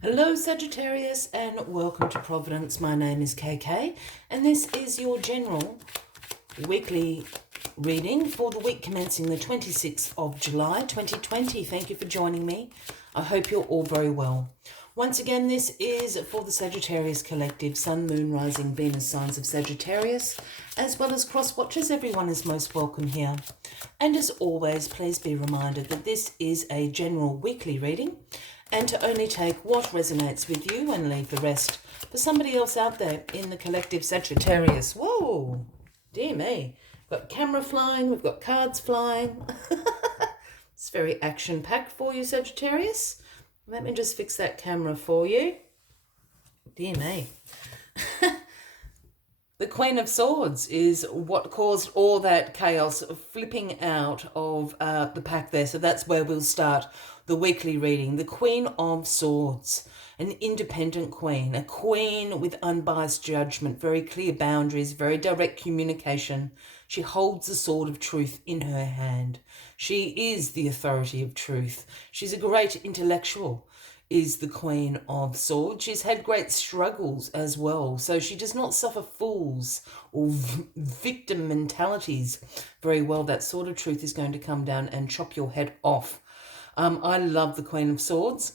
Hello Sagittarius and welcome to Providence. My name is KK and this is your general weekly reading for the week commencing the 26th of July 2020. Thank you for joining me. I hope you're all very well. Once again, this is for the Sagittarius Collective, Sun, Moon, Rising, Venus signs of Sagittarius, as well as cross watchers. Everyone is most welcome here. And as always, please be reminded that this is a general weekly reading and to only take what resonates with you and leave the rest for somebody else out there in the collective Sagittarius. Whoa, dear me. We've got camera flying, we've got cards flying. It's very action-packed for you, Sagittarius. Let me just fix that camera for you. Dear me. The Queen of Swords is what caused all that chaos flipping out of the pack there. So that's where we'll start the weekly reading. The Queen of Swords, an independent queen, a queen with unbiased judgment, very clear boundaries, very direct communication. She holds the sword of truth in her hand. She is the authority of truth. She's a great intellectual, is the Queen of Swords. She's had great struggles as well, so she does not suffer fools or victim mentalities very well. That sword of truth is going to come down and chop your head off. I love the Queen of Swords.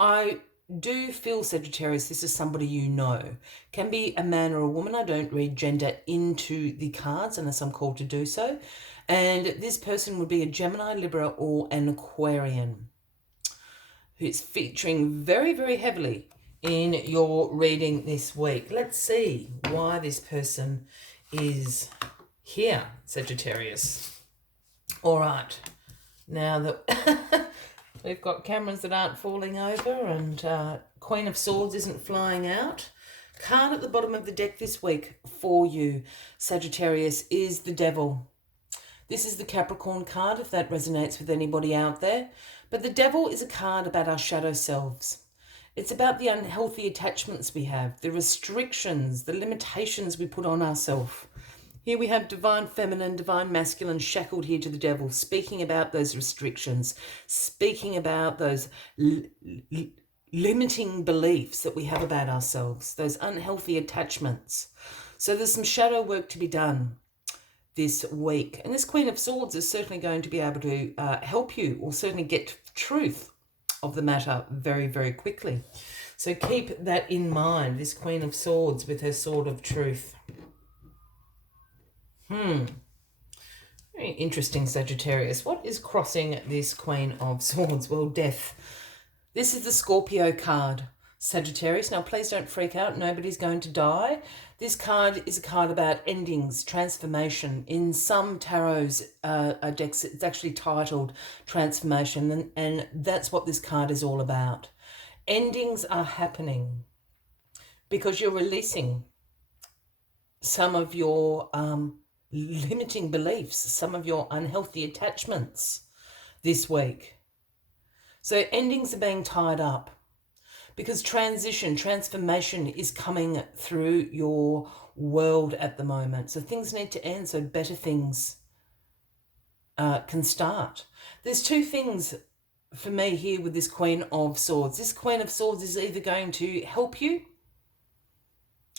I do feel, Sagittarius, this is somebody you know. Can be a man or a woman. I don't read gender into the cards unless I'm called to do so. And this person would be a Gemini, Libra, or an Aquarian, who's featuring very, very heavily in your reading this week. Let's see why this person is here, Sagittarius. All right. Now that we've got cameras that aren't falling over and Queen of Swords isn't flying out, card at the bottom of the deck this week for you, Sagittarius, is the Devil. This is the Capricorn card, if that resonates with anybody out there. But the Devil is a card about our shadow selves. It's about the unhealthy attachments we have, the restrictions, the limitations we put on ourselves. Here we have divine feminine, divine masculine shackled here to the Devil, speaking about those restrictions, speaking about those limiting beliefs that we have about ourselves, those unhealthy attachments. So there's some shadow work to be done this week. And this Queen of Swords is certainly going to be able to help you, or certainly get to the truth of the matter very, very quickly. So keep that in mind, this Queen of Swords with her sword of truth. Very interesting, Sagittarius. What is crossing this Queen of Swords? Well, death. This is the Scorpio card, Sagittarius. Now, please don't freak out. Nobody's going to die. This card is a card about endings, transformation. In some tarots decks, it's actually titled Transformation, and that's what this card is all about. Endings are happening because you're releasing some of your limiting beliefs, some of your unhealthy attachments this week. So endings are being tied up because transformation is coming through your world at the moment. So things need to end so better things can start. There's two things for me here with this Queen of Swords. This Queen of Swords is either going to help you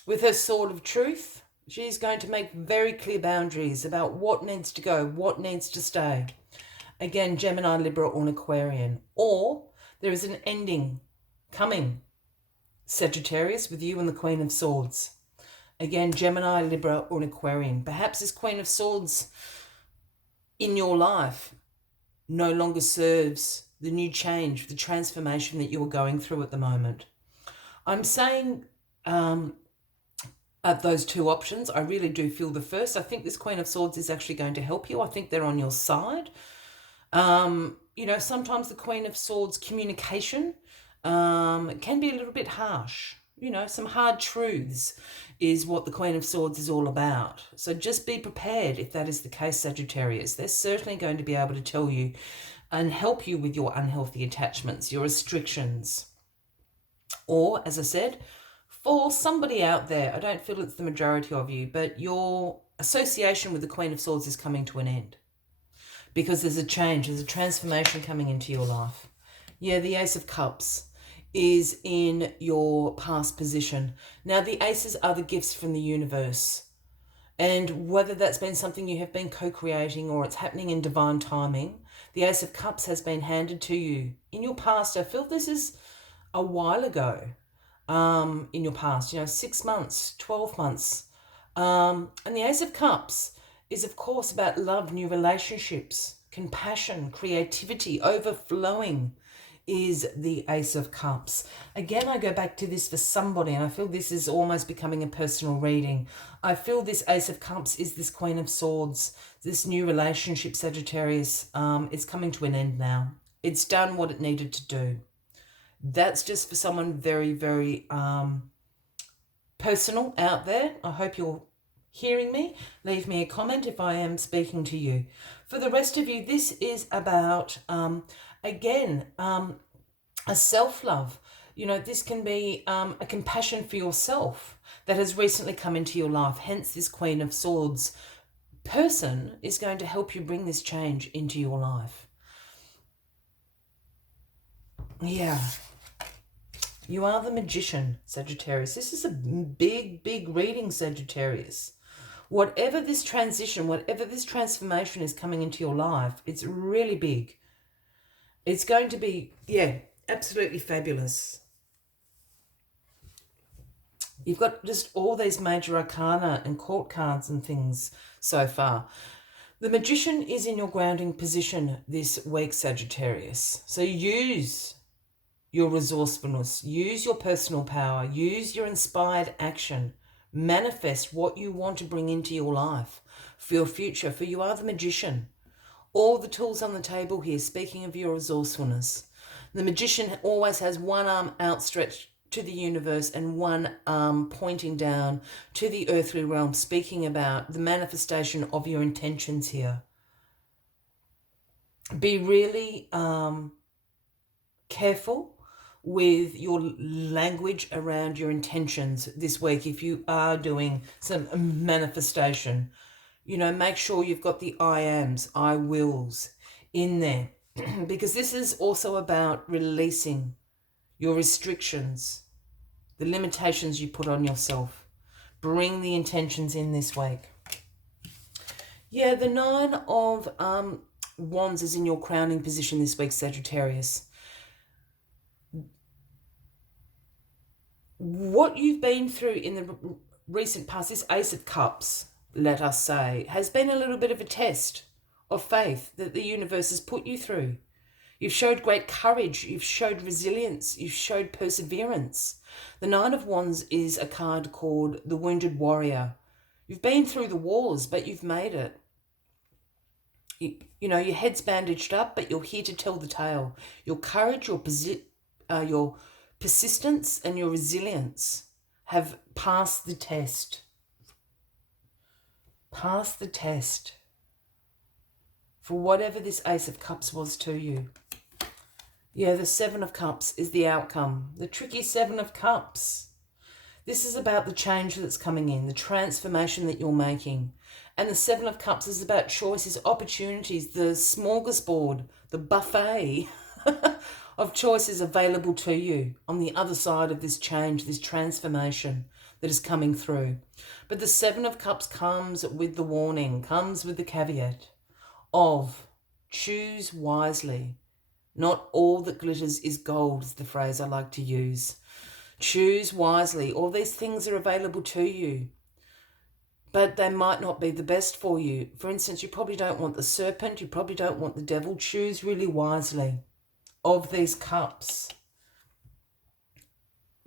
with her sword of truth. She's going to make very clear boundaries about what needs to go, what needs to stay. Again, Gemini, Libra, or an Aquarian. Or there is an ending coming, Sagittarius, with you and the Queen of Swords. Again, Gemini, Libra, or an Aquarian. Perhaps this Queen of Swords in your life no longer serves the new change, the transformation that you're going through at the moment. I'm saying those two options. I really do feel the first. I think this Queen of Swords is actually going to help you. I think they're on your side. Sometimes the Queen of Swords communication can be a little bit harsh. Some hard truths is what the Queen of Swords is all about. So just be prepared if that is the case, Sagittarius. They're certainly going to be able to tell you and help you with your unhealthy attachments, your restrictions. Or, as I said, for somebody out there, I don't feel it's the majority of you, but your association with the Queen of Swords is coming to an end because there's a change, there's a transformation coming into your life. Yeah, the Ace of Cups is in your past position. Now, the aces are the gifts from the universe. And whether that's been something you have been co-creating or it's happening in divine timing, the Ace of Cups has been handed to you. In your past, I feel this is a while ago, in your past, 6 months, 12 months. And the Ace of Cups is, of course, about love, new relationships, compassion, creativity, overflowing is the Ace of Cups. Again, I go back to this for somebody, and I feel this is almost becoming a personal reading. I feel this Ace of Cups is this Queen of Swords, this new relationship, Sagittarius. It's coming to an end now. It's done what it needed to do. That's just for someone very, very personal out there. I hope you're hearing me. Leave me a comment if I am speaking to you. For the rest of you, this is about, again, a self-love. This can be a compassion for yourself that has recently come into your life. Hence, this Queen of Swords person is going to help you bring this change into your life. Yeah. You are the Magician, Sagittarius. This is a big, big reading, Sagittarius. Whatever this transition, whatever this transformation is coming into your life, it's really big. It's going to be, absolutely fabulous. You've got just all these major arcana and court cards and things so far. The Magician is in your grounding position this week, Sagittarius. So use your resourcefulness, use your personal power, use your inspired action, manifest what you want to bring into your life for your future, for you are the Magician. All the tools on the table here, speaking of your resourcefulness. The Magician always has one arm outstretched to the universe and one arm pointing down to the earthly realm, speaking about the manifestation of your intentions here. Be really careful with your language around your intentions this week. If you are doing some manifestation, make sure you've got the I ams, I wills in there, because this is also about releasing your restrictions, the limitations you put on yourself. Bring the intentions in this week. Yeah, the Nine of Wands is in your crowning position this week, Sagittarius. What you've been through in the recent past, this Ace of Cups, let us say, has been a little bit of a test of faith that the universe has put you through. You've showed great courage, you've showed resilience, you've showed perseverance. The Nine of Wands is a card called the Wounded Warrior. You've been through the wars, but you've made it. Your head's bandaged up, but you're here to tell the tale. Your courage, your persistence and your resilience have passed the test. Pass the test for whatever this Ace of Cups was to you. Yeah, the Seven of Cups is the outcome. The tricky Seven of Cups. This is about the change that's coming in, the transformation that you're making. And the Seven of Cups is about choices, opportunities, the smorgasbord, the buffet of choices available to you on the other side of this change, this transformation that is coming through. But the Seven of Cups comes with the warning, comes with the caveat of choose wisely. Not all that glitters is gold is the phrase I like to use. Choose wisely. All these things are available to you, but they might not be the best for you. For instance, you probably don't want the serpent, you probably don't want the devil. Choose really wisely of these cups,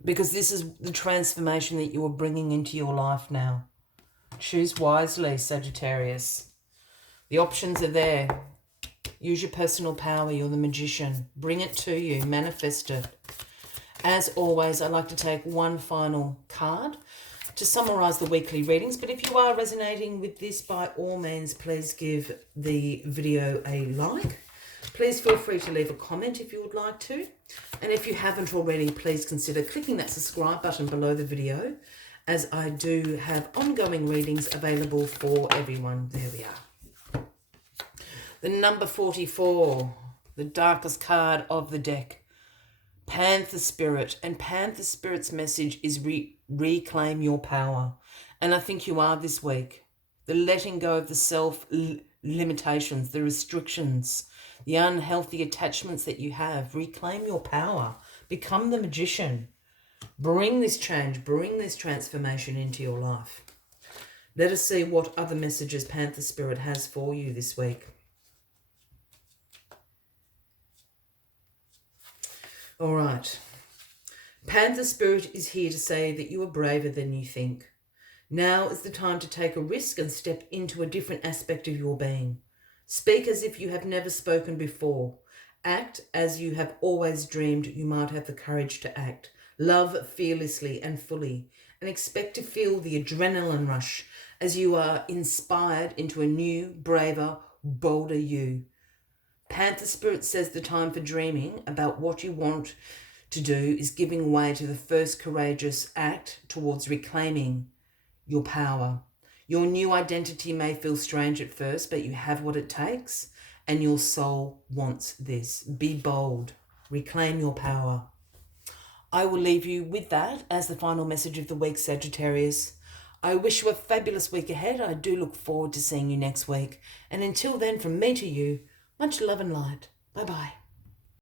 because this is the transformation that you are bringing into your life now. Choose wisely, Sagittarius. The options are there. Use your personal power. You're the Magician. Bring it to you. Manifest it. As always, I like to take one final card to summarize the weekly readings. But if you are resonating with this, by all means, please give the video a like. Please feel free to leave a comment if you would like to. And if you haven't already, please consider clicking that subscribe button below the video, as I do have ongoing readings available for everyone. There we are. The number 44, the darkest card of the deck. Panther Spirit, and Panther Spirit's message is reclaim your power. And I think you are this week. The letting go of the self limitations, the restrictions, the unhealthy attachments that you have. Reclaim your power. Become the magician. Bring this change, bring this transformation into your life. Let us see what other messages Panther Spirit has for you this week. All right. Panther Spirit is here to say that you are braver than you think. Now is the time to take a risk and step into a different aspect of your being. Speak as if you have never spoken before. Act as you have always dreamed you might have the courage to act. Love fearlessly and fully, and expect to feel the adrenaline rush as you are inspired into a new, braver, bolder you. Panther Spirit says the time for dreaming about what you want to do is giving way to the first courageous act towards reclaiming your power. Your new identity may feel strange at first, but you have what it takes, and your soul wants this. Be bold. Reclaim your power. I will leave you with that as the final message of the week, Sagittarius. I wish you a fabulous week ahead. I do look forward to seeing you next week. And until then, from me to you, much love and light. Bye-bye.